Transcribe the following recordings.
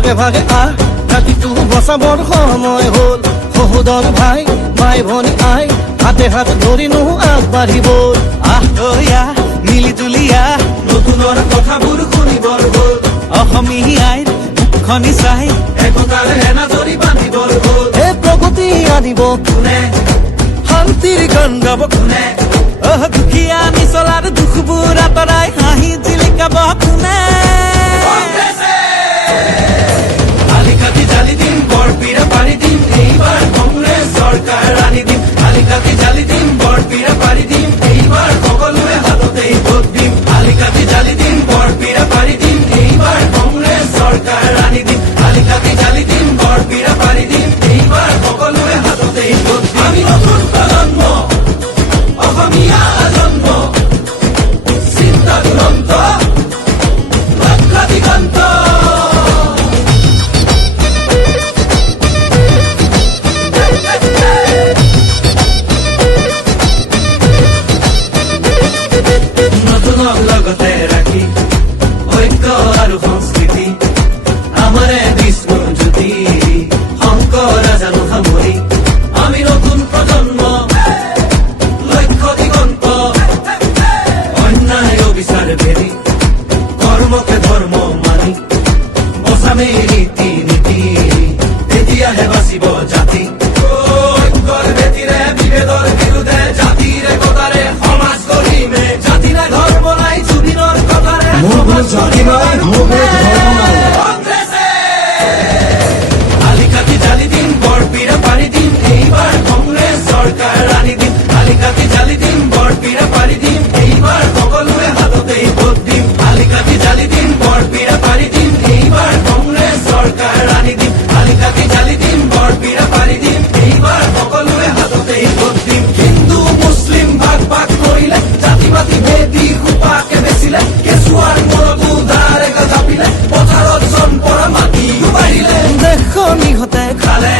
ভাগে ভাগে ৰাতিটো বচাবৰ সময় হ'ল সহোদৰ ভাই মাই ভনী আই হাতে হাত ধৰিনো আগবাঢ়িব আহয়া মিলি জুলিয়া নতুনৰ কথাবোৰ শুনিবৰ হ'ল অসমীয়াই মুখনি চাই একতাৰ এনাজৰি বান্ধিবৰ হ'ল এই প্ৰগতি আনিব কোনে শান্তিৰ গান গাব কোনে দুখীয়া নিচলাৰ দুখবোৰ আঁতৰাই হাঁহি জিলিকাব কোনে আলিকাটি জালি দিম বৰপীৰা পাৰি দিম এইবাৰ কংগ্ৰেছ চৰকাৰ আনি দিম আলিকাটি জালি দিম বৰপীৰা পাৰি দিম এইবাৰ সকলোৱে হাততেই ভোট দিম আলিকাটি জালি দিম বৰপীৰা পাৰি দিম এইবাৰ কংগ্ৰেছ চৰকাৰ আনি দিম আলিকাটি জালি দিম বৰপীৰা পাৰি দিম এইবাৰ সকলোৱে হাততেই ভোট দিম আমি নতুন প্ৰজন্ম অসমীয়া জন্ম চিন্তা দুৰন্ত লক্ষ্য দিগন্ত নতুনক লগতে ৰাখি ঐক্য আৰু সংস্কৃতি আমাৰে বিষ্ণু জ্যোতি শংকৰ জানো সামৰি আমি নতুন প্ৰজন্ম লক্ষ্য দিগন্ত অন্যায় অবিচাৰ ভেদি কৰ্মকে ধৰ্ম মানি বচামে ৰীতি নীতি তেতিয়াহে বাচিব জাতি ঐক্যৰ ভেটিৰে বিভেদৰ বিৰুদ্ধে জাতিৰ একতাৰে সমাজ গঢ়িমে জাতি নাই ধৰ্ম নাই জুবিনৰ কথাৰে সমাজ গঢ়িমে কংগ্ৰেছে আলিকাটি জালি দিম বৰপীৰা পাৰি দিম এইবাৰ কংগ্ৰেছ চৰকাৰ আনি দিম আলিকাটি জালি দিম বৰপীৰা পাৰি দিম এইবাৰ সকলোৱে হাততেই ভোট দিম আলিকাটি জালি দিম বৰপীৰা পাৰি দিম এইবাৰ কংগ্ৰেছ চৰকাৰ আনি দিম আলিকাটি জালি দিম বৰপীৰা পাৰি দিম এইবাৰ সকলোৱে হাততেই ভোট দিম হিন্দু মুছলিম ভাগ ভাগ কৰিলে জাতি পাতি ভেদি সোপাকে বেচিলে কেঁচুৱাৰ মূৰতো ধাৰেকা জাপিলে পথাৰত জন পৰা মাটিও বাঢ়িলে দেশখন ইহঁতে খালে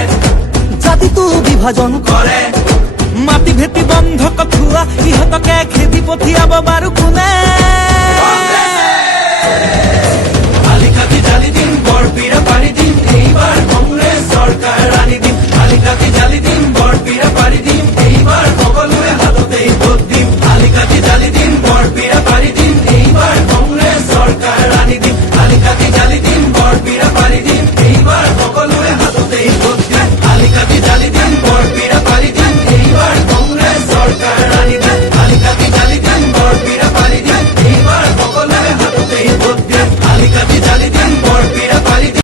জাতিটো বিভাজন কৰে মাটি ভেটি বন্ধ কঠুৱা ইহঁতকে খেদি পঠিয়াব বাৰু কোনে